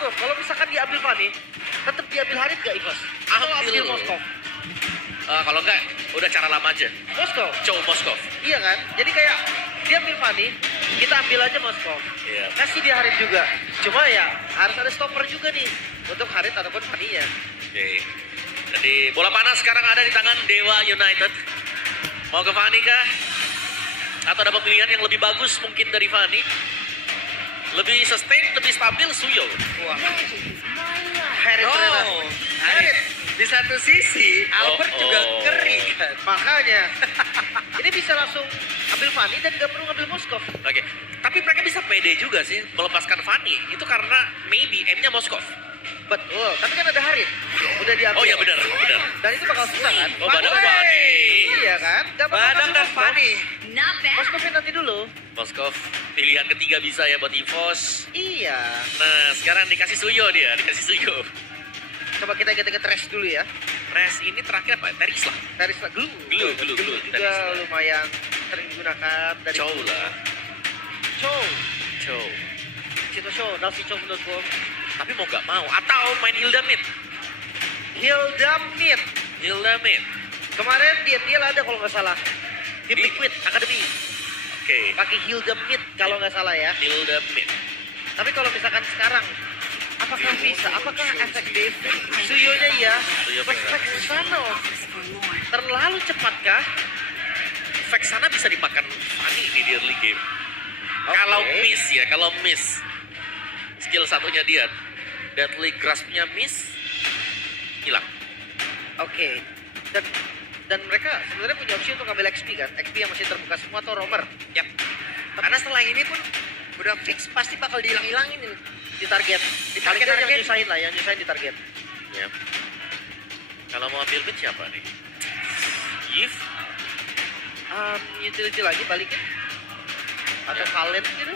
Moskov, kalau misalkan diambil Fanny, tetap diambil Harit gak Ivas? Atau ambil Moskov? Kalau enggak, udah cara lama aja. Moskov? Chow Moskov. Iya kan? Jadi kayak dia ambil Fanny, kita ambil aja Moskov. Iya. Kasih dia Harit juga. Cuma ya harus ada stopper juga nih untuk Harit ataupun Fanny-nya. Oke. Jadi bola panas sekarang ada di tangan Dewa United. Mau ke Fanny kah? Atau ada pemilihan yang lebih bagus mungkin dari Fanny? Lebih sustain, lebih stabil, Suyo. Wah. Harit ternyata. Harit. Di satu sisi, Albert juga ngeri kan. Makanya. Ini bisa langsung ambil Fanny dan gak perlu ngambil Moskov. Oke. Tapi mereka bisa pede juga sih melepaskan Fanny. Itu karena maybe M-nya Moskov. Betul, tapi kan ada Harit. Udah diambil. Oh iya benar, benar. Dan itu bakal susah kan? Oh, Badang Fanny. Iya kan? Gak bakal Badang ngambil dan Moskov. Fanny. Not bad. Moskovnya nanti dulu. Moskov pilihan ketiga bisa ya buat Evos. Iya. Nah sekarang dikasih Suyo dia, dikasih Suyo. Coba kita inget-inget Trash dulu ya. Res ini terakhir apa? Teris lah. Trash lah, Glue. Glue juga Teris. lumayan sering digunakan dari Chow lah. Chow. Chow. Cito Chow, Nasi Chow menurut gua. Tapi mau gak mau. Atau main Hilda mid. Hilda Mid. Hilda mid. Kemarin dia ada kalau nggak salah. Tim Di- Liquid Academy. Oke. Pakai Hilda Mid kalau nggak salah ya. Hilda mid. Tapi kalau misalkan sekarang, apakah bisa? Apakah efektif? Suyonya iya. Suyo Perfect sana. Terlalu cepatkah? Vexana bisa dimakan Fanny ini di early game. Oke. Kalau miss ya, kalau miss. Skill satunya dia. Deadly Grasp-nya miss. Hilang. Oke. Dan mereka sebenarnya punya opsi untuk ngambil XP kan? XP yang masih terbuka semua atau roamer. Yap. Karena setelah ini pun udah fix pasti bakal dihilang-hilangin ini. Di target. Di Paling nggak yang target. nyusahin lah, yang nyusahin di target. Ya. Kalau mau ambil mid siapa nih? Yif. Utility lagi balikin. Atau Ya. Valen gitu.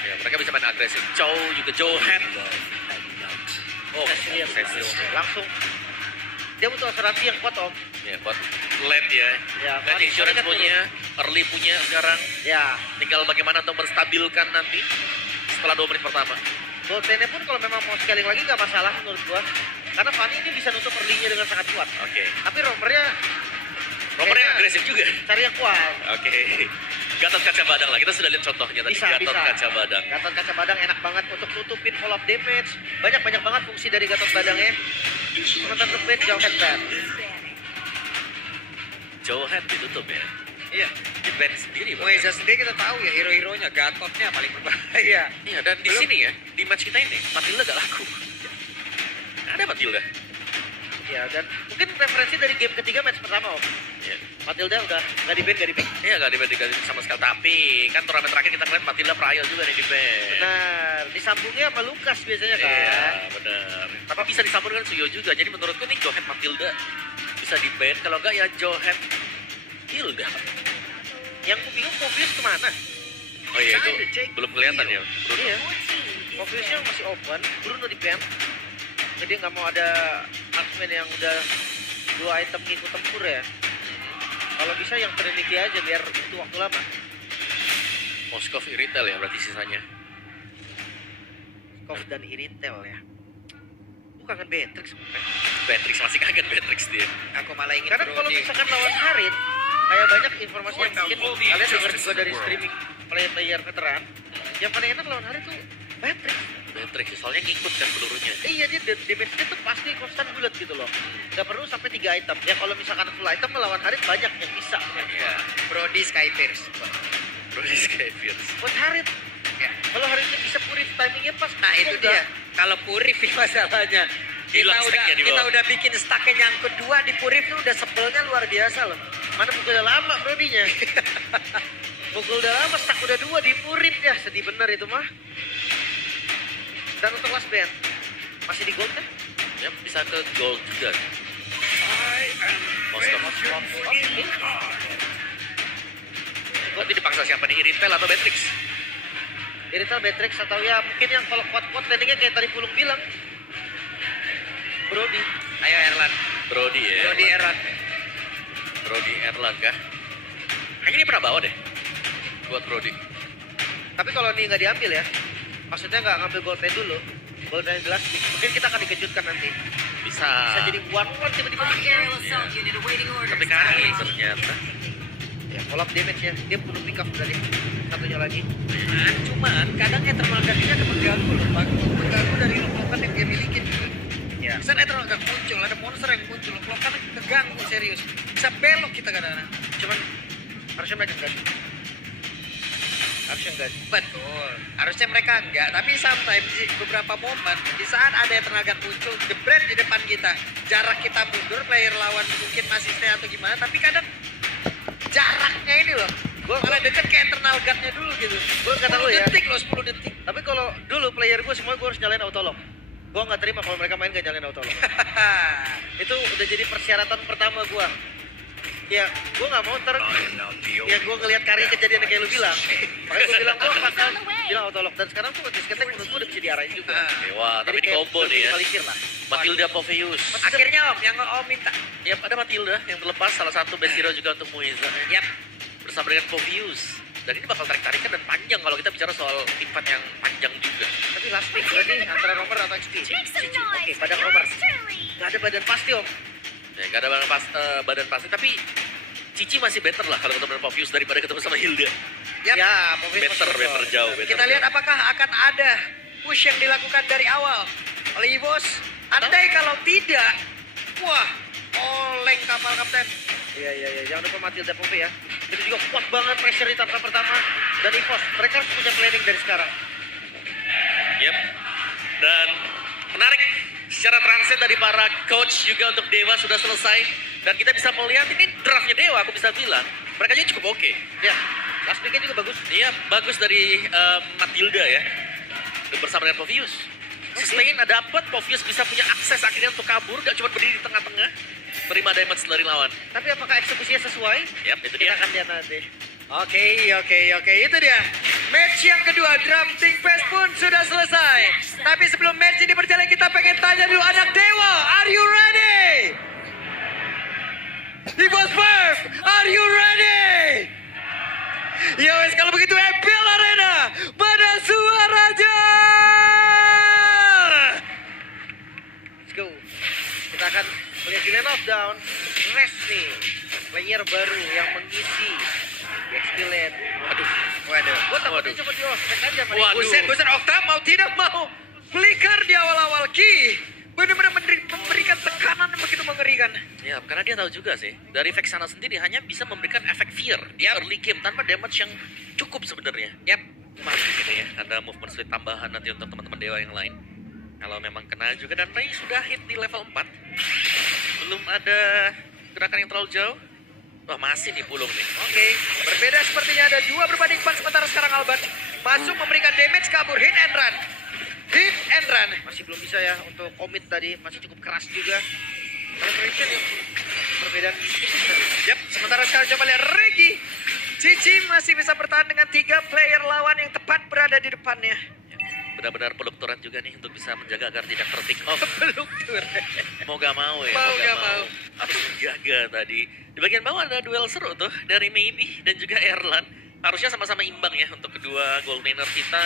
Ya, mereka bisa main agresif. Chow juga Johan. Oh, Cecil. Cecil. Langsung. Dia butuh asuransi yang kuat om. Ya, buat land ya. Ya, Land Fanny insurance kan punya, early punya sekarang. Ya. Tinggal bagaimana untuk menstabilkan nanti setelah 2 menit pertama. Goldennya pun kalau memang mau scaling lagi nggak masalah menurut gua. Karena Fanny ini bisa nutup early-nya dengan sangat kuat. Oke. Tapi roamernya Romernya kayaknya agresif juga. cari yang kuat. Oke. Gatot kaca badang lah. Kita sudah lihat contohnya tadi. Bisa, Gatot bisa. kaca badang. Gatot kaca badang enak banget untuk nutupin follow up damage. Banyak banget fungsi dari Gatot badangnya. Sementara untuk band jauh headband. Johan ditutup ya. Iya. Di band sendiri. bahkan. Moeza sendiri kita tahu ya hero-heronya, Gatotnya paling berbahaya. Iya, dan di Belum- sini ya, di match kita ini, Matilda gak laku. Ada Matilda. Ya dan mungkin referensi dari game ketiga match pertama om. Iya. Matilda udah nggak di ban nggak di pick. Iya gak dibandingkan sama sekali. Tapi kan turnamen terakhir kita ngeliat Matilda trial juga nih di band. Benar, disambungnya sama Lukas biasanya kan. Iya, benar. Tapi bisa disambung dengan Suyo juga. Jadi menurutku nih Johan Matilda bisa di band. Kalau enggak ya Johan Hilda. Yang ku bingung Mobius kemana? Oh iya itu belum kelihatan ya. Bruno. Iya, Mobiusnya masih open, Bruno di ban. Jadi nggak mau ada marksman yang udah 2 item ngikut tempur ya. Kalau bisa yang Trinity aja biar itu waktu lama. Moskov Iritel ya berarti sisanya. Kov dan Iritel ya. Lu kangen Beatrix sebenernya. Beatrix masih kaget Beatrix dia. Aku malah ingin Karena kalau Brody. misalkan lawan Harit, kayak banyak informasi yang mungkin kalian dengar juga dari streaming player veteran. Yang paling enak lawan Harit tuh Beatrix. Beatrix soalnya ngikut kan pelurunya. Iya dia damage-nya tuh pasti konstan bulat gitu loh. Gak perlu sampai 3 item. Ya kalau misalkan full item melawan Harit banyak yang bisa. Ya, Brody Skypierce. Brody Skyfierce. Buat Harit. Ya. Kalau Haritnya bisa purif timingnya pas. Nah itu udah. dia. Kalau Purif ini masalahnya. Hilang stacknya di bawah. Kita udah bikin stacknya yang kedua di Purif tuh udah sebelnya luar biasa loh. Mana pukulnya lama Brodinya. Pukul udah lama, stack udah 2 di purif ya. Sedih bener itu mah. Dan untuk last band, masih di gold kan? Ya bisa ke gold juga. Moskov. Oke. Berarti dipaksa siapa nih? Iritel atau Beatrix? Iritel, Beatrix atau ya mungkin yang kalau kuat-kuat landingnya kayak tadi Pulung bilang. Brody. Ayo Erlan. Brody ya. Brody Erlan. Brody Erlangga. Kayaknya dia pernah bawa deh. Buat Brody. Tapi kalau ini nggak diambil ya, maksudnya nggak ngambil gold lane dulu, Ball dari Last Pick. Mungkin kita akan dikejutkan nanti. Bisa. Bisa jadi 1-1 tiba-tiba. Aerial assault unit awaiting orders. Tapi kali ternyata. Ya, follow up damage ya. Dia butuh pick up dari satunya lagi. Nah, cuman kadang Eternal Guard ini ada mengganggu loh, Bang. Mengganggu dari lompatan yang dia miliki. Ya. Bisa Eternal Guard muncul, ada monster yang muncul, lompatan keganggu serius. Bisa belok kita kadang-kadang. Cuman harusnya mereka enggak. Harusnya enggak. Betul. Harusnya mereka enggak, tapi sometimes di beberapa momen di saat ada Eternal Guard muncul, jebret di depan kita, jarak kita mundur, player lawan mungkin masih stay atau gimana, tapi kadang jaraknya ini loh. Gue malah deket ke Eternal Guard-nya dulu gitu. Gue nggak tahu ya. 10 detik loh, 10 detik. Tapi kalau dulu player gue semua gue harus nyalain autolock. Gue nggak terima kalau mereka main gak nyalain autolock. Itu udah jadi persyaratan pertama gue. Ya, gue nggak mau ya gue ngelihat Kari kejadian kayak lu bilang. Makanya gue bilang gue bakal bilang autolock. Dan sekarang tuh disketek menurut gue udah bisa diarahin juga. Dewa, tapi di combo nih ya. Balikin lah. Matilda Popheus. Akhirnya Om, yang Om minta. Yap, ada Matilda yang terlepas, salah satu best hero juga untuk Muiza. Yap. Bersama dengan Popheus. Dan ini bakal tarik-tarikan dan panjang kalau kita bicara soal teamfight yang panjang juga. Tapi last pick berarti antara nomor atau XP. Oke, badan nomor. Gak ada badan pasti om. Ya, gak ada badan pasti, tapi Cici masih better lah kalau ketemu dengan Popheus daripada ketemu sama Hilda. Yap. Ya, mungkin Better jauh, better. Kita lihat apakah akan ada push yang dilakukan dari awal oleh Evos. Andai kalau tidak, wah, oleng kapal kapten. Iya. Jangan lupa Matilda Pope ya. Itu juga kuat banget pressure di tantra pertama. Dan Evos, mereka harus punya planning dari sekarang. Yep. Dan menarik secara transit dari para coach juga untuk Dewa sudah selesai. Dan kita bisa melihat ini draftnya Dewa, aku bisa bilang. Mereka juga cukup oke. Ya, last picknya juga bagus. Iya, bagus dari Matilda ya. Bersama dengan Popheus. Sustain ada dapat, Popheus bisa punya akses akhirnya untuk kabur, gak cuma berdiri di tengah-tengah. Terima damage dari lawan. Tapi apakah eksekusinya sesuai? Yap, itu Kita dia. akan lihat nanti. Oke, itu dia. Match yang kedua, drafting phase pun sudah selesai. Tapi sebelum match ini berjalan, kita pengen tanya dulu anak Dewa, are you ready? Evos Perf, are you ready? Ya wes, kalau begitu MPL Arena pada suaranya. Let's go. Kita akan melihat di lane of down. Rest nih. Player baru yang mengisi di XP lane. Waduh. Gue takutnya Waduh. cuma di ospek aja. Pak. Waduh. Buset, Okta mau tidak mau. Flicker di awal-awal Ki. Benar-benar memberikan tekanan yang begitu mengerikan. Ya, karena dia tahu juga sih, dari Vexana sendiri hanya bisa memberikan efek fear di early game tanpa damage yang cukup sebenarnya. Yap. Mati gitu ya, ada movement speed tambahan nanti untuk teman-teman Dewa yang lain. Kalau memang kena juga, dan Ray sudah hit di level 4. Belum ada gerakan yang terlalu jauh. Wah, masih nih pulung nih. Oke, berbeda sepertinya ada 2 berbanding 4 sementara sekarang Albert masuk memberikan damage kabur, hit and run. Hit and run. Masih belum bisa ya untuk commit tadi. Masih cukup keras juga. Penetration yang perbedaan tipis tadi. Yap, sementara sekarang coba lihat Regi. Cici masih bisa bertahan dengan 3 player lawan yang tepat berada di depannya. Benar-benar pelukturan juga nih untuk bisa menjaga agar tidak tertik off. Peluktur. Mau gak mau ya. Mau gak mau. Harus menjaga tadi. Di bagian bawah ada duel seru tuh dari Maybe dan juga Erlan. Harusnya sama-sama imbang ya untuk kedua gold laner kita.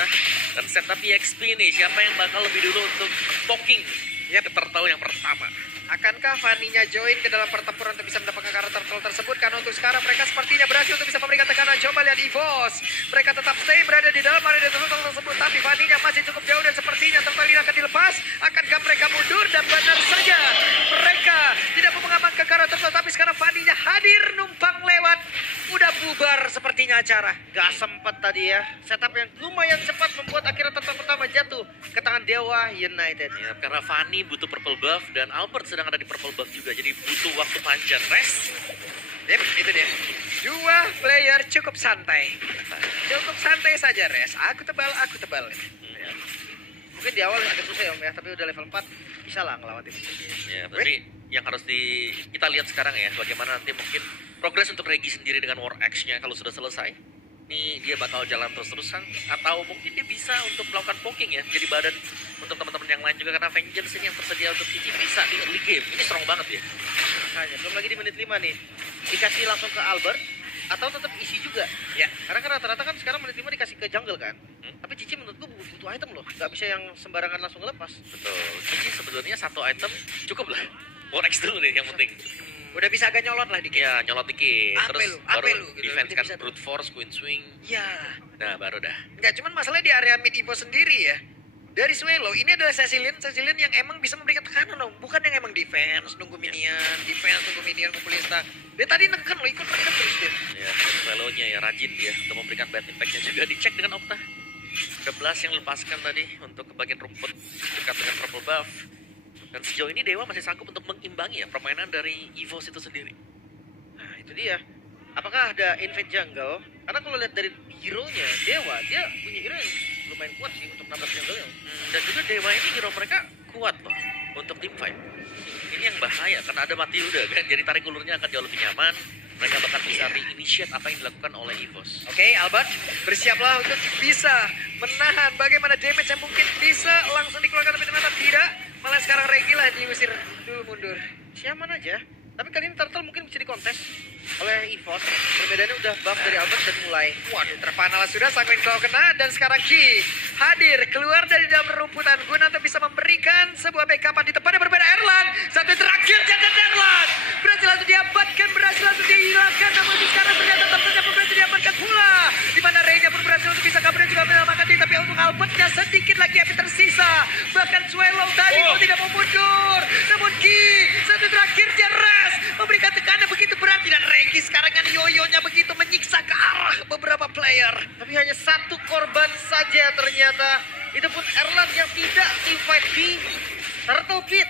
Dan setup EXP nih, siapa yang bakal lebih dulu untuk poking? Ya, tertahu yang pertama. Akankah Fanny-nya join ke dalam pertempuran untuk bisa mendapatkan karakter troll tersebut? Karena untuk sekarang mereka sepertinya berhasil untuk bisa memberikan tekanan. Coba lihat Evos. Mereka tetap stay berada di dalam area troll tersebut. Tapi Fanny-nya masih cukup jauh dan sepertinya troll ini akan dilepas. Akankah mereka mundur? Dan benar saja. Mereka tidak mau mengamankan karakter troll. Tapi sekarang Fanny-nya hadir numpang lewat. Udah bubar sepertinya acara. Gak sempat tadi ya. Setup yang lumayan cepat membuat akhirnya tetap pertama jatuh ke tangan Dewa United. Ya, karena Fanny butuh purple buff dan Albert sedang ada di purple buff juga. Jadi butuh waktu panjang. Rest. Yep, itu dia. 2 player cukup santai. Cukup santai saja, Res. Aku tebal. Mungkin di awal agak susah ya om ya. Tapi udah level 4 bisa lah ngelawatin. Ya, tapi yang harus kita lihat sekarang ya, bagaimana nanti mungkin progres untuk Regi sendiri dengan War Axe-nya kalau sudah selesai. Ini dia bakal jalan terus-terusan atau mungkin dia bisa untuk melakukan poking ya, jadi badan untuk teman-teman yang lain juga karena Vengeance ini yang tersedia untuk Cici bisa di early game. Ini strong banget ya. Makanya belum lagi di menit 5 nih. Dikasih langsung ke Albert atau tetap isi juga. Ya. Karena kan rata-rata kan sekarang menit 5 dikasih ke jungle kan. Tapi Cici menurutku butuh satu item loh, nggak bisa yang sembarangan langsung lepas. Betul. Jadi sebenarnya satu item cukup lah. 4X dulu nih yang penting. Udah bisa agak nyolot lah dikit. Ya nyolot dikit. Apa Terus lu? Apa baru lu? Gitu. defense Dia kan bisa- brute force, queen swing. Ya, Nah baru dah. nggak cuman masalahnya di area mid Evo sendiri ya. Dari Swelo, ini adalah Cecilian yang emang bisa memberikan tekanan dong. Bukan yang emang defense, nunggu minion, ngumpulin stack. Dia tadi neken loh, ikut mereka terus dia. Ya, selalunya ya rajin dia untuk memberikan bad impact-nya juga dicek dengan Okta. Ada Blast yang lepaskan tadi untuk ke bagian rumput dekat dengan purple buff. Dan sejauh ini Dewa masih sanggup untuk mengimbangi ya permainan dari EVOS itu sendiri. Nah itu dia. Apakah ada invade jungle? Karena kalau lihat dari hero-nya Dewa, dia punya hero yang lumayan kuat sih untuk nabrak jungle-nya. Dan juga Dewa ini hero mereka kuat loh untuk team fight. Ini yang bahaya karena ada Matilda kan, jadi tarik ulurnya akan jauh lebih nyaman. Mereka bakal bisa re-initiate apa yang dilakukan oleh EVOS. Oke, Albert, bersiaplah untuk bisa menahan bagaimana damage yang mungkin bisa langsung dikeluarkan, tapi ternyata tidak. Malah sekarang Regi lah diusir dulu mundur. Siaman aja. Tapi kali ini Turtle mungkin bisa dikontes oleh EVOS. Perbedaannya udah buff dari Albert dan mulai. Waduh, terpanal sudah, Sanguin Claw kena, dan sekarang Ki hadir keluar dari dalam rumputan guna untuk bisa memberikan sebuah backupan di tempat yang berbeda. Erlan, satu yang terakhir jaga Erlan, berhasil langsung diamankan, berhasil langsung dihilangkan, namun itu sekarang ternyata Turtle pun berhasil diamankan pula, di mana Rey-nya pun berhasil untuk bisa kabur dan juga menyelamatkan diri, tapi untuk Albertnya sedikit lagi api tersisa, bahkan Swallow tadi pun tidak mau mundur, namun Ki satu terakhir Jeras memberikan tekanan begitu berarti, dan Regi sekarang dengan yoyonya begitu menyiksa ke arah beberapa player. Tapi hanya satu korban saja ternyata. Itu pun Erlan yang tidak teamfight di Turtle Pit.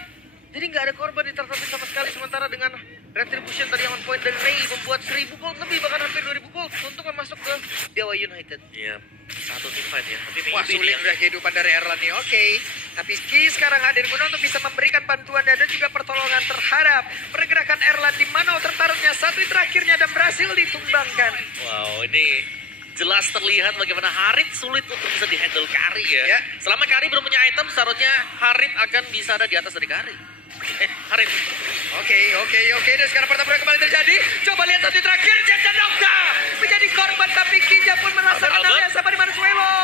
Jadi nggak ada korban di Turtle Pit sama sekali. Sementara dengan Retribution tadi yang on point dari Ray membuat 1000 gold lebih, bahkan hampir 2000 gold. Keuntungan masuk ke Dewa United. Iya, satu team fight ya. Tapi Wah, maybe sulit yang udah kehidupan dari Erlan nih. Oke. Tapi Ki sekarang hadir guna untuk bisa memberikan bantuan dan juga pertolongan terhadap pergerakan Erlan, di mana tertaruhnya satu terakhirnya dan berhasil ditumbangkan. wow, ini jelas terlihat bagaimana Harit sulit untuk bisa dihandle Kari ya. Ya. Selama Kari belum punya item, seharusnya Harit akan bisa ada di atas dari Kari. Harit. Oke. Dan sekarang pertempuran kembali terjadi. Coba lihat satu terakhir. Jacanoka menjadi korban, tapi Kinja pun merasakan hal yang sama di mana Swelo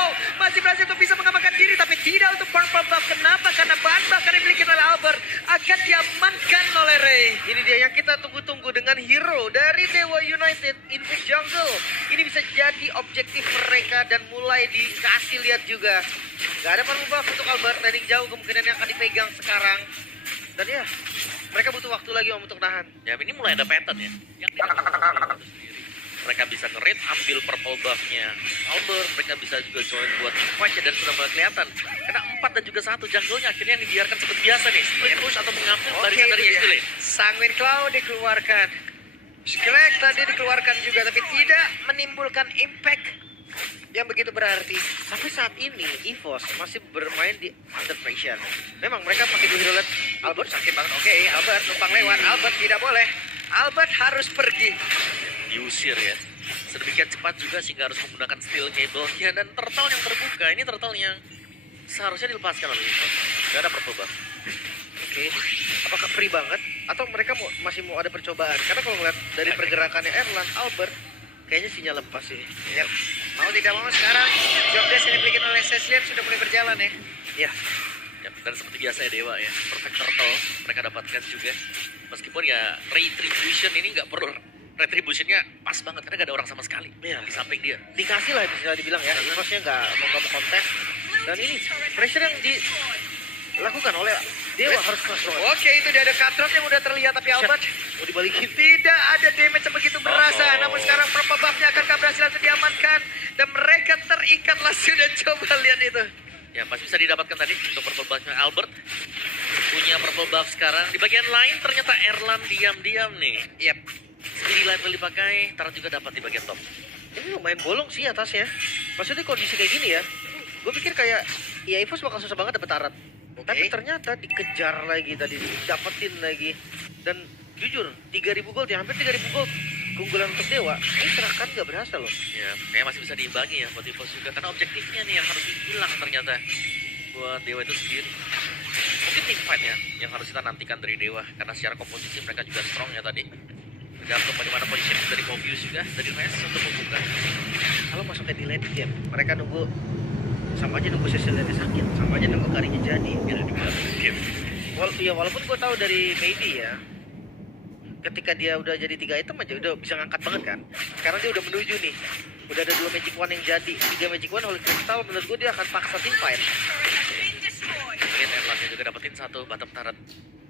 masih berhasil untuk bisa mengamankan diri, tapi tidak untuk purple buff. Kenapa? Karena bahan bakar yang dimiliki oleh Albert akan diamankan oleh Ray. Ini dia yang kita tunggu-tunggu dengan hero dari Dewa United, Invade Jungle. Ini bisa jadi objektif mereka dan mulai dikasih lihat juga. Gak ada perlu buff untuk Albert, landing jauh kemungkinan yang akan dipegang sekarang. Dan ya, mereka butuh waktu lagi untuk nahan. Ya ini mulai ada pattern ya. Yang dilakukan itu sendiri. Mereka bisa nge-raid, ambil purple buff-nya Albert. Mereka bisa juga join buat team fight dan sudah mulai kelihatan. Karena 4 dan juga 1 jungle-nya akhirnya yang dibiarkan seperti biasa nih. Split push atau mengambil barisan dari itu dia. Estile. Sanguin Claw dikeluarkan. Skrek tadi dikeluarkan juga, tapi tidak menimbulkan impact yang begitu berarti. Tapi saat ini EVOS masih bermain di under pressure. Memang mereka pakai dua hero led. Albert sakit banget. Oke, Albert numpang lewat. Albert tidak boleh. Albert harus pergi. Diusir ya. Sedemikian cepat juga sehingga harus menggunakan steel cable-nya. Dan turtle yang terbuka, ini turtle yang seharusnya dilepaskan oleh EVOS. Gak ada purple buff. Oke, apakah free banget atau mereka masih mau ada percobaan? Karena kalau ngeliat dari pergerakannya Erlan, Albert, kayaknya sinyal lepas sih. Ya, mau tidak mau sekarang job desk yang dimiliki oleh Cecilian sudah mulai berjalan ya. Ya, Ya, dan seperti biasa ya Dewa ya, perfect turtle mereka dapatkan juga. Meskipun ya retribution ini nggak perlu, retributionnya pas banget karena nggak ada orang sama sekali Iya. di samping dia. dikasih lah bisa dibilang ya. EVOS-nya nggak mau kontes. Dan ini pressure yang dilakukan oleh Dewa harus keras banget. Oke, itu dia ada cutthroat yang udah terlihat, tapi Albert Mau dibalikin. tidak ada damage yang begitu berasa. Namun sekarang purple buff-nya akan berhasil untuk diamankan dan mereka terikatlah sudah. Coba lihat itu. Ya masih bisa didapatkan tadi untuk purple buff-nya Albert. Punya purple buff sekarang. Di bagian lain ternyata Erlan diam-diam nih. Yap. Speedy light boleh dipakai, Tara juga dapat di bagian top. Ini lumayan bolong sih atasnya. Maksudnya kondisi kayak gini ya. Gue pikir kayak ya EVOS bakal susah banget dapet Tarat. Tapi ternyata dikejar lagi tadi, dapetin lagi. Dan jujur, 3000 gold ya, hampir 3000 gold. Keunggulan untuk Dewa, ini serahkan gak berhasil loh. Ya, kayak masih bisa diimbangi ya buat EVOS juga. Karena objektifnya nih yang harus hilang ternyata buat Dewa itu sendiri. Mungkin team fight ya yang harus kita nantikan dari Dewa. Karena secara komposisi mereka juga strong ya tadi. Tergantung bagaimana positioning dari Mobius juga, dari Res untuk membuka. Kalau masuknya di late game, mereka nunggu sama aja nunggu Cecilia'nya sakit, sama aja nunggu Karinya jadi. Walaupun gue tahu dari Maybe ya, ketika dia udah jadi 3 item aja udah bisa ngangkat banget kan. Sekarang dia udah menuju nih, udah ada 2 Magic Wand yang jadi, 3 Magic Wand Holy Crystal. Menurut gue dia akan paksa tim fight. Mungkin Erlannya juga dapetin 1 bottom turret.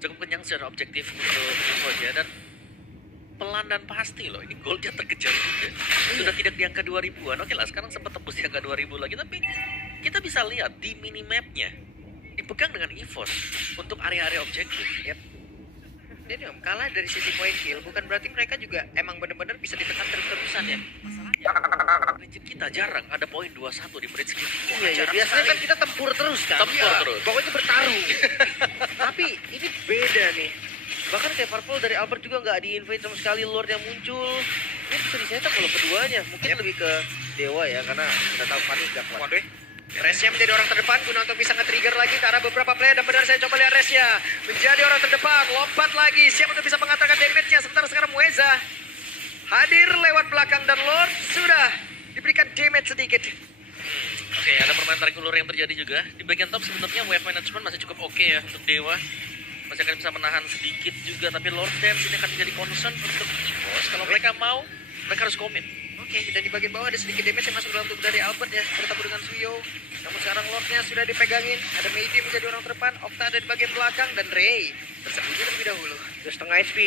Cukup kenyang secara objektif untuk Evo's ya, dan pelan dan pasti loh, ini goldnya terkejar juga. Sudah tidak di angka 2000-an. Oke lah, sekarang sempat tembus di angka 2000 lagi, tapi kita bisa lihat di minimapnya dipegang dengan EVOS untuk area-area objektif. Yep. Jadi om, kalah dari sisi point kill bukan berarti mereka juga emang bener-bener bisa ditekan terus-terusan ya. Masalahnya region kita jarang ada poin 21 di bridge kita. Iya, ya, biasanya kan kita tempur terus kan. Tempur Iya, terus. Pokoknya bertarung. Tapi ini beda nih. Bahkan kayak Purple dari Albert juga nggak di-invade sama sekali Lord yang muncul. Ini bisa dicetak kalau keduanya. Mungkin lebih ke Dewa ya, karena kita tahu panik gak kuat. Waduh. Resya menjadi orang terdepan guna untuk bisa nge-trigger lagi ke arah beberapa player, dan benar saya coba lihat Resya menjadi orang terdepan, lompat lagi, siap untuk bisa mengatakan damage-nya. Sementara sekarang Mueza hadir lewat belakang dan Lord sudah diberikan damage sedikit. Oke, ada permainan tarik ulur yang terjadi juga. Di bagian top sebenarnya wave management masih cukup oke ya untuk Dewa. Masih akan bisa menahan sedikit juga, tapi Lord Dance ini akan menjadi concern untuk EVOS. Kalau mereka mau, mereka harus komit. Oke, dan di bagian bawah ada sedikit damage yang masuk dalam tubuh dari Albert ya, bertemu dengan Suyo. Namun sekarang Lordnya sudah dipegangin, ada Maybe menjadi orang terdepan, Okta ada di bagian belakang, dan Ray bersembunyi terlebih dahulu. 2,5 HP.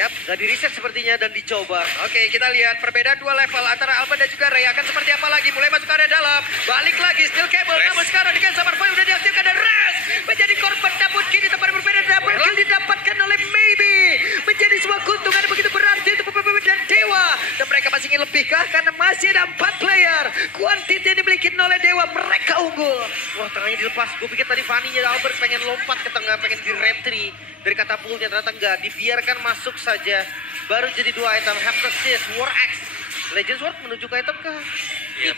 Yap. Gak di reset sepertinya dan dicoba. Oke, kita lihat perbedaan 2 level antara Albert dan juga Ray akan seperti apa lagi. Mulai masuk ke area dalam, balik lagi, steel cable, namun sekarang dengan Summer Boy udah diaktifkan dan Res menjadi korban, namun kini tempat yang berbeda, double kill didapatkan oleh Maybe. Menjadi sebuah keuntungan yang begitu berarti untuk PPP dan Dewa. Dan mereka masih ingin lebihkah karena masih ada 4 player. Quantity yang dimiliki oleh Dewa, mereka unggul. Wah, tengahnya dilepas. Gue pikir tadi Fanny-nya Albert pengen lompat ke tengah, pengen di retry dari katapultnya, ternyata enggak. Dibiarkan masuk saja. Baru jadi 2 item. Hapter Sis, War Axe, Legend Sword menuju ke item ke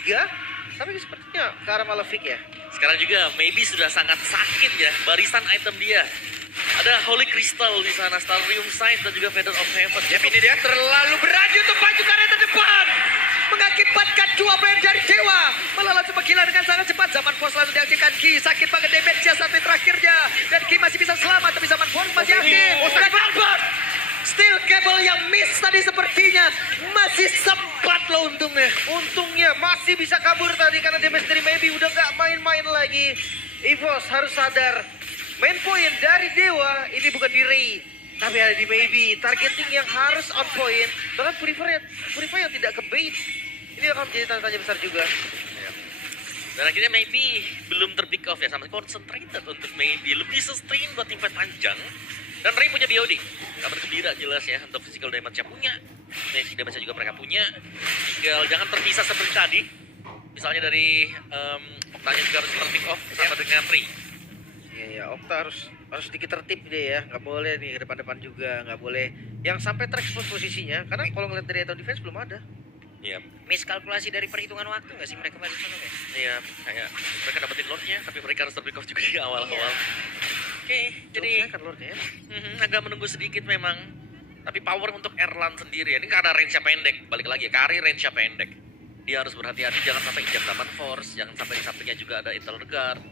3. Tapi sepertinya ke arah Malefic ya. Sekarang juga Maybe sudah sangat sakit ya barisan item dia. Ada Holy Crystal di sana, Starium Sight dan juga Feather of Heaven. Ya, ini dia terlalu berani untuk maju ke area terdepan. Mengakibatkan 2 player dari Dewa melawan semua gila dengan sangat cepat. Zaman Force lalu diaktifkan Ki. Sakit banget damage-nya sampai terakhirnya. Dan Ki masih bisa selamat, tapi Zaman Force masih aktif. Dan Albert, steel cable yang miss tadi sepertinya masih sempat loh untungnya. Untungnya masih bisa kabur tadi karena damage dari Maybe udah nggak main-main lagi. EVOS harus sadar. Main point dari Dewa ini bukan di Ray, tapi ada di Maybe. Targeting yang harus on point. Bahkan Purify yang tidak ke bait. Ini akan menjadi tanda tanya besar juga. Dan akhirnya Maybe belum terpick off ya, sama concentrated untuk Maybe. Lebih sustain buat tim fight panjang. Dan Ray punya BOD. Kabar gembira jelas ya untuk physical damage-nya punya. Magic damage-nya juga mereka punya. Tinggal jangan terpisah seperti tadi. Misalnya dari Oktanya juga harus terpick off sama dengan Ray. Iya, Okta harus sedikit tertib deh ya. Nggak boleh nih ke depan-depan juga. Nggak boleh yang sampai terekspos posisinya. Karena kalau ngeliat dari item defense belum ada. Iya. Miskalkulasi dari perhitungan waktu nggak sih mereka balik sana ya? Iya, kayak mereka dapetin Lordnya, tapi mereka harus terpick off juga di awal-awal. Iya. Oke, jadi kan Lordnya ya. agak menunggu sedikit memang. Tapi power untuk Erlan sendiri ya, ini karena range-nya pendek. Balik lagi, Kari range-nya pendek. Dia harus berhati-hati, jangan sampai injak Daman Force, jangan sampai di sampingnya juga ada Eternal Guard.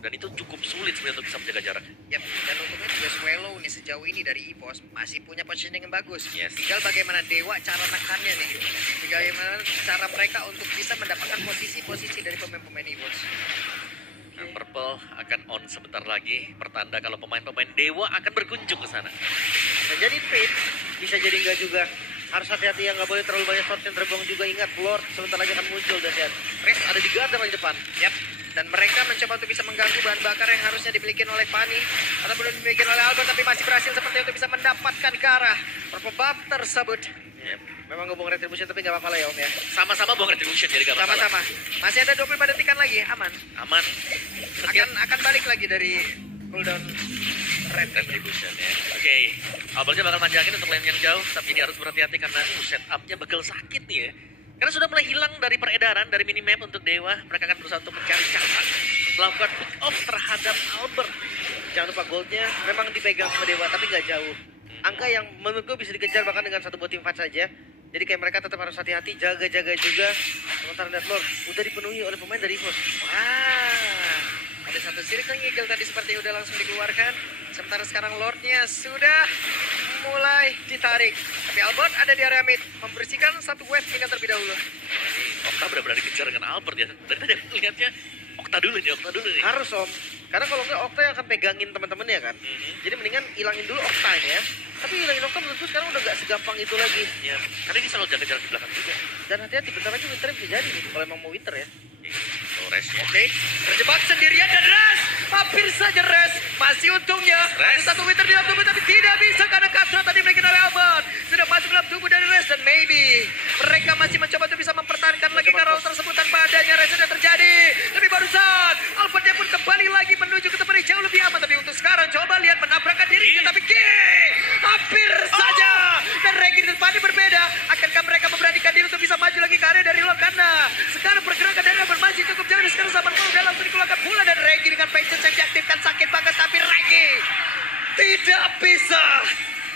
Dan itu cukup sulit sebenarnya untuk bisa menjaga jarak. Yap, dan untungnya juga Swallow nih sejauh ini dari EVOS masih punya positioning yang bagus. Yes. Tinggal bagaimana Dewa cara nekannya nih. Bagaimana cara mereka untuk bisa mendapatkan posisi-posisi dari pemain-pemain EVOS. Nah, Purple akan on sebentar lagi, pertanda kalau pemain-pemain Dewa akan berkunjung ke sana. Bisa jadi fade, bisa jadi enggak juga. Harus hati-hati ya, nggak boleh terlalu banyak shot yang terbuang juga. Ingat, Lord sebentar lagi akan muncul dan ya, Rest ada di garda paling depan. Yap. Dan mereka mencoba untuk bisa mengganggu bahan bakar yang harusnya dimiliki oleh Fanny atau belum dimiliki oleh Albert, tapi masih berhasil seperti untuk bisa mendapatkan ke arah perbab tersebut. Yep. Memang ngomong retribution tapi nggak apa-apa lah ya Om ya. Sama-sama buang retribution jadi gak masalah. Sama-sama. Masih ada 25 detikan lagi, aman. Aman. Akan balik lagi dari cooldown red. Retribution ya. Oke, Albertnya bakal manjangin untuk lane yang jauh, tapi dia harus berhati-hati karena setupnya bakal sakit nih ya. Karena sudah mulai hilang dari peredaran, dari minimap untuk Dewa. Mereka akan berusaha untuk mencari cara melakukan pick off terhadap Albert. Jangan lupa goldnya memang dipegang sama Dewa tapi nggak jauh. Angka yang menurut gue bisa dikejar bahkan dengan satu buat team fight saja. Jadi kayak mereka tetap harus hati-hati, jaga-jaga juga. Sementara Netlord udah dipenuhi oleh pemain dari EVOS. Wah, ada satu Circling Eagle tadi seperti udah langsung dikeluarkan. Sementara sekarang Lordnya sudah mulai ditarik. Tapi Albert ada di area mid, membersihkan satu wave minion terlebih dahulu. Ini Okta benar-benar dikejar dengan Albert ya. Dari tadi aku lihatnya Okta dulu nih. Harus Om, karena kalau nggak Okta yang akan pegangin teman-temannya kan. Jadi mendingan hilangin dulu Oktanya. Tapi hilangin Okta menurutku sekarang udah nggak segampang itu lagi. Ya, karena dia selalu jaga jarak di belakang juga. Dan hati-hati, bentar lagi Winter bisa jadi nih, kalau emang mau Winter ya. Resnya. Oke, terjebak sendirian dan Res. Hampir saja Res. Masih untungnya. Res. Ada satu Winter di dalam tubuh tapi tidak bisa karena Castro tadi dimiliki oleh Albert. Sudah masuk dalam tubuh dari Res dan maybe mereka masih mencoba untuk bisa mempertahankan lagi karena tersebut tanpa adanya Res sudah terjadi. Tapi barusan Albertnya pun kembali lagi menuju ke tempat yang jauh lebih aman. Tapi untuk sekarang coba lihat menabrakkan dirinya. Tapi hampir saja. Dan Regi dan Fanny berbeda. Akankah mereka memberanikan diri untuk bisa maju lagi ke area dari Lord? Karena sekarang pergerakan dari Albert masih cukup jauh. Dan sekarang zaman udah langsung dikeluarkan pula. Dan Regi dengan patience yang diaktifkan sakit banget. Tapi Regi tidak bisa.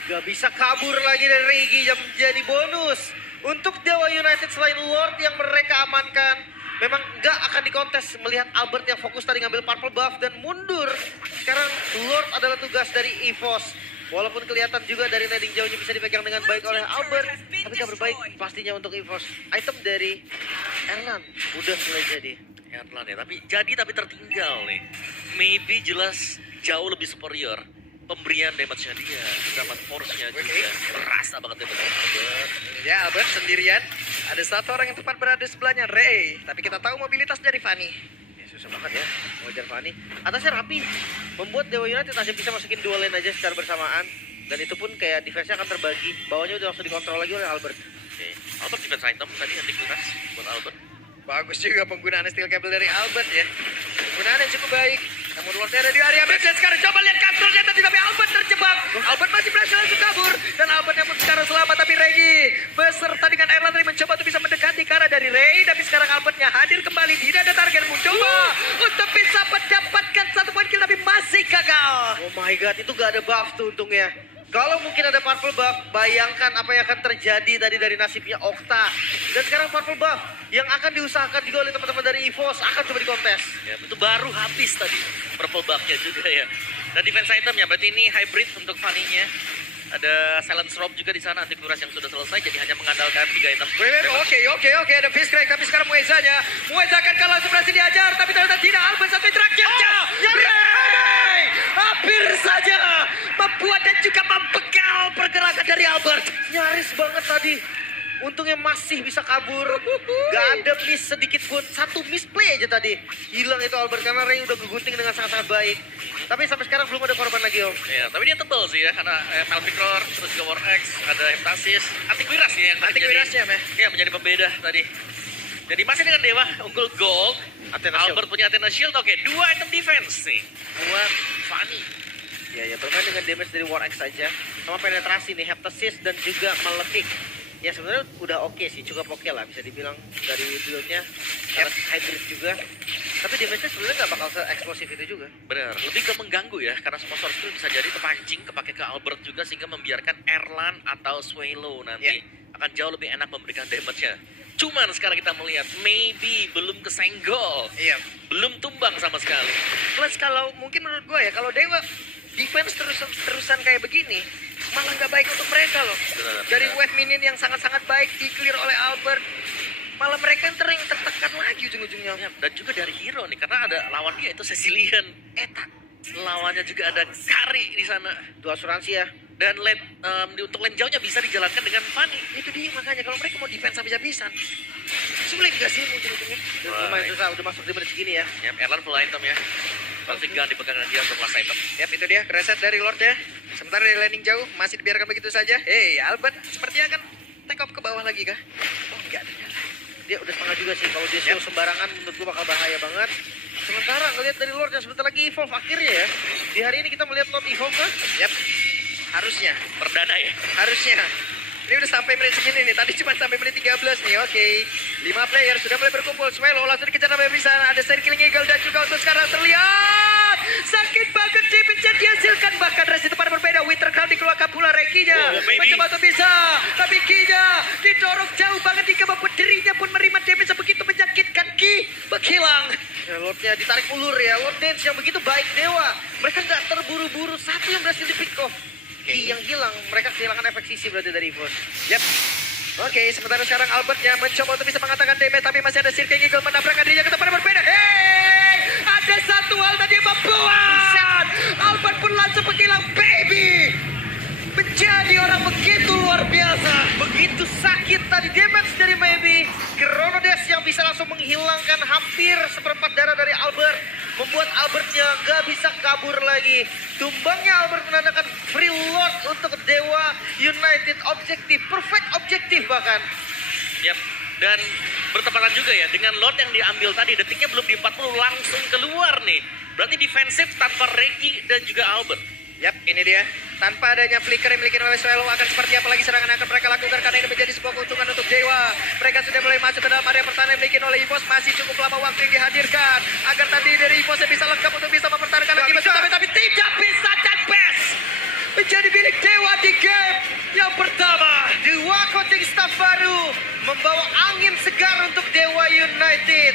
Gak bisa kabur lagi dari Regi yang menjadi bonus. Untuk Dewa United selain Lord yang mereka amankan. Memang gak akan dikontes melihat Albert yang fokus tadi ngambil purple buff dan mundur. Sekarang Lord adalah tugas dari EVOS. Walaupun kelihatan juga dari landing jauhnya bisa dipegang dengan baik oleh Albert. Tapi kabar baik pastinya untuk EVOS. Item dari Erlan udah mulai jadi. Erlan ya, tapi tertinggal nih. Maybe jelas jauh lebih superior. Pemberian damage-nya dia, dapat force-nya juga. Berasa banget damage Albert. Ya Albert sendirian. Ada satu orang yang tepat berada di sebelahnya, Ray. Tapi kita tahu mobilitas dari Fanny. Ya, susah banget ya mengejar Fanny. Atasnya rapi. Membuat Dewa United hanya bisa masukin dua lane aja secara bersamaan. Dan itu pun kayak defense-nya akan terbagi. Bawahnya udah langsung dikontrol lagi oleh Albert. Oke, Albert defense item tadi anti-kuras buat Albert. Bagus juga penggunaan steel cable dari Albert ya. Penggunaan yang cukup baik. Namun Lordnya ada di area mid. Dan sekarang coba lihat kontrolnya tadi. Tapi Albert terjebak. Albert masih berhasil langsung kabur. Dan Albertnya pun sekarang selamat. Tapi Regi beserta dengan Erlan tadi mencoba untuk bisa mendekati ke arah dari Ray. Tapi sekarang Albertnya hadir kembali. Tidak ada target. Mencoba untuk bisa mendapatkan satu poin kill. Tapi masih gagal. Oh my god, itu gak ada buff tuh untungnya. Kalau mungkin ada purple buff, bayangkan apa yang akan terjadi tadi dari nasibnya Okta. Dan sekarang purple buff yang akan diusahakan juga oleh teman-teman dari EVOS akan coba dikontes. Ya, itu baru habis tadi. Purple buff-nya juga ya. Dan defense item ya, berarti ini hybrid untuk Fanny-nya. Ada silence robe juga di sana, anti kuras yang sudah selesai, jadi hanya mengandalkan 3 item. Oke, ada fish crack, tapi sekarang Muezanya akan kalau langsung berhasil diajar, tapi ternyata tidak. Albert satu terakhir. Ray hampir saja membuat dan juga membegal pergerakan dari Albert. Nyaris banget tadi. Untungnya masih bisa kabur. Gak ada miss sedikit pun. Satu misplay aja tadi. Hilang itu Albert karena Ray udah ngegunting dengan sangat-sangat baik. Tapi sampai sekarang belum ada korban lagi Om. Ya, tapi dia tebel sih ya, karena Malpicor, terus juga War X, ada Heptasis, anti-kuras ya yang tadi Anti-kurasnya, Meh. ya, menjadi pembeda tadi. Jadi masih dengan Dewa, unggul gold. Athena Shield. Albert punya Athena Shield, oke. 2 item defense nih buat Fanny. Ya bermain dengan damage dari War X saja. Sama penetrasi nih, Heptasis dan juga Malefic. Ya sebenarnya udah oke sih, cukup oke lah bisa dibilang dari build-nya. Karena hybrid juga. Tapi damage-nya sebenarnya nggak bakal se-eksplosif itu juga. Benar, lebih ke mengganggu ya, karena sponsor itu bisa jadi terpancing kepake ke Albert juga sehingga membiarkan Erlan atau Swallow nanti akan jauh lebih enak memberikan damage-nya. Cuman sekarang kita melihat maybe belum kesenggol, Iya. belum tumbang sama sekali. Plus kalau mungkin menurut gue ya, kalau Dewa defense terusan kayak begini, malah nggak baik untuk mereka loh. Benar, Dari benar. wave minion yang sangat-sangat baik di clear oleh Albert, malah mereka yang tertekan lagi ujung-ujungnya. Ya, dan juga dari hero nih, karena ada lawan dia itu Cecilian. Lawannya juga ada Kari di sana. Itu asuransi ya. Dan untuk lane jauhnya bisa dijalankan dengan Fanny. Itu dia makanya kalau mereka mau defense habis-habisan, sulit gak sih ujung-ujungnya? Lumayan susah, udah masuk di menit segini ya. Ya, Erlan full item ya. Pasti gun dipegang dengan dia untuk last item. Yap, itu dia reset dari Lord ya. Sementara dari landing jauh masih dibiarkan begitu saja. Hey, Albert sepertinya akan take off ke bawah lagi kah? Oh enggak, ternyata. Dia udah setengah juga sih, kalau dia slow sembarangan menurut gua bakal bahaya banget. Sementara ngelihat dari Lord yang sebentar lagi evolve akhirnya ya. Di hari ini kita melihat Lord evolve kan? Yap, harusnya. Perdana ya. Harusnya. Ini udah sampai menit segini nih. Tadi cuma sampai menit 13 nih. Oke. 5 player sudah mulai berkumpul. Swallow langsung dikejar sampai di sana. Ada Circling Eagle dan juga untuk sekarang terlihat sakit banget damage yang dihasilkan. Bahkan dari tempat berbeda, Winter Crown dikeluarkan pula Rekinya. Oh, maybe. Mencoba untuk bisa, tapi Ki-nya didorong jauh banget hingga membuat dirinya pun menerima damage yang begitu menyakitkan. Ki menghilang. Ya, Lordnya ditarik ulur ya. Lord Dance yang begitu baik Dewa. Mereka nggak terburu-buru. Satu yang berhasil di pick off. Ki yang hilang. Mereka kehilangan efek sisi berarti dari EVOS. Yep. Oke, sementara sekarang Albertnya mencoba untuk bisa mengatakan damage, tapi masih ada Silking Eagle menabrakkan dirinya ke tempat yang berbeda. Hey, ada satu hal tadi yang membuat Albert pun langsung menghilang. Baby menjadi orang begitu luar biasa. Begitu sakit tadi damage dari Maybe. Chronodes yang bisa langsung menghilangkan hampir seperempat darah dari Albert. Membuat Albertnya nggak bisa kabur lagi. Tumbangnya Albert menandakan free Lord untuk Dewa United. Objektif, perfect objektif bahkan. Yap. Dan bertepatan juga ya dengan Lord yang diambil tadi, detiknya belum di 40 langsung keluar nih. Berarti defensif tanpa Reki dan juga Albert. Yap, ini dia. Tanpa adanya flicker yang dimiliki oleh Swallow, akan seperti apa lagi serangan yang akan mereka lakukan, karena ini menjadi sebuah keuntungan untuk Dewa. Mereka sudah mulai masuk ke dalam area pertahanan yang dimiliki oleh EVOS. Masih cukup lama waktu yang dihadirkan agar tadi dari EVOS yang bisa lengkap untuk bisa mempertahankan lagi. Tapi tidak bisa, dan best menjadi milik Dewa di game yang pertama. Dua coaching staff baru membawa angin segar untuk Dewa United.